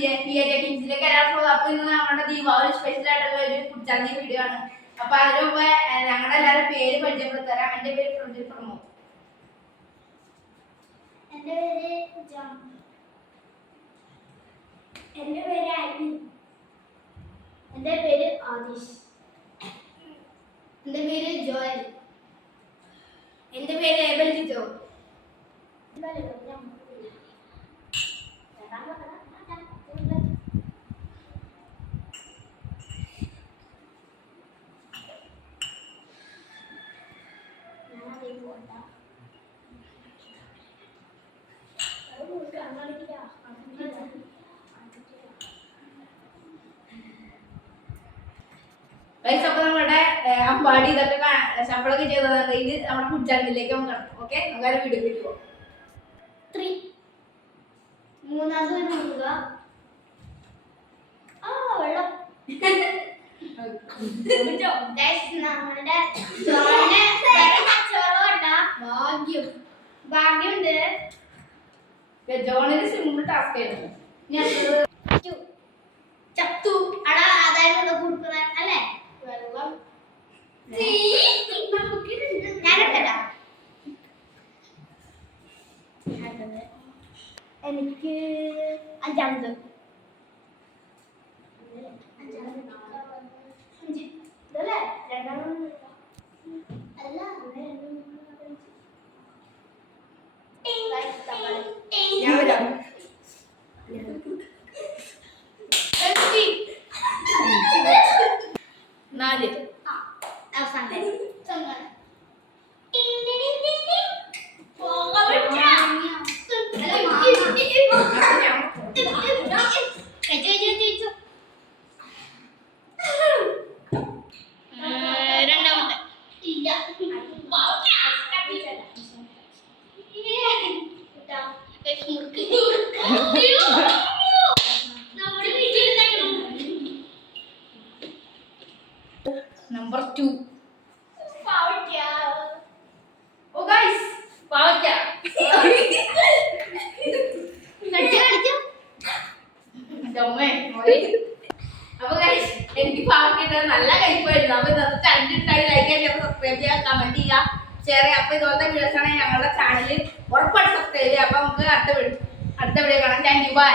കിങ്സിലേക്ക് അപ്പൊ ഇന്ന് നമ്മുടെ ദീപാവലി സ്പെഷ്യൽ ആയിട്ടുള്ള ഒരു ഫുഡ് ചാലഞ്ച് വീഡിയോ ആണ്. അപ്പൊ അതിന് മുമ്പ് ഞങ്ങളുടെ എല്ലാവരും പേര് പരിചയപ്പെടുത്തരാം. എന്റെ പേര് പ്രമോദ്. എന്റെ പേര് ജോൺ. എന്റെ പേര് അനിൽ. എന്റെ പേര് ആദിഷ്. എന്റെ പേര് ജോയൽ. എന്റെ പേര് ഏബൽ ജിജോ. അപ്പൊ നമ്മുടെ അമ്പാടി ഇതൊക്കെ ശമ്പളമൊക്കെ ചെയ്തതാണ്. ഇത് നമ്മുടെ ഫുഡ് ചാനലിലേക്ക് നമുക്ക് കാണാം. ഓക്കെ, നമുക്ക് വീഡിയോ പോകാം. 3 മൂന്നാമത് നോക്കുക. വെള്ളം നമ്മളുടെ ഭാഗ്യമുണ്ട്. ജോണിന് സിമ്പിൾ ടാസ്ക് ആയിരുന്നു. ചത്തു അടാ അതായിരുന്നു കൊടുക്കുക അല്ലേ? വെള്ളം ഞാനെത്തടാ. എനിക്ക് അഞ്ചാമത് ഇതല്ലേ രണ്ടാമത് അല്ല നാല് അവസാനം രണ്ടാമത്തെ ഇല്ല നമ്പർ 2 ഓ ഗൈസ് പാവയ്ക്ക. അപ്പൊ ഗൈസ് എനിക്ക് പാവയ്ക്ക നല്ല കഴിപ്പായിരുന്നു. അപ്പൊ ഇന്നത്തെ ചാനൽ ഇഷ്ടമായി ലൈക്ക് ചെയ്യുക, സബ്സ്ക്രൈബ് ചെയ്യുക, കമന്റ് ചെയ്യുക, ഷെയർ ചെയ്യുക. അപ്പൊ ഇതുപോലത്തെ വീഡിയോസ് ആണെങ്കിൽ ഞങ്ങളുടെ ചാനൽ ഉറപ്പായിട്ട് സബ്സ്ക്രൈബ് ചെയ്യുക. അപ്പൊ നമുക്ക് അടുത്ത വീഡിയോ കാണാം. Thank you, by.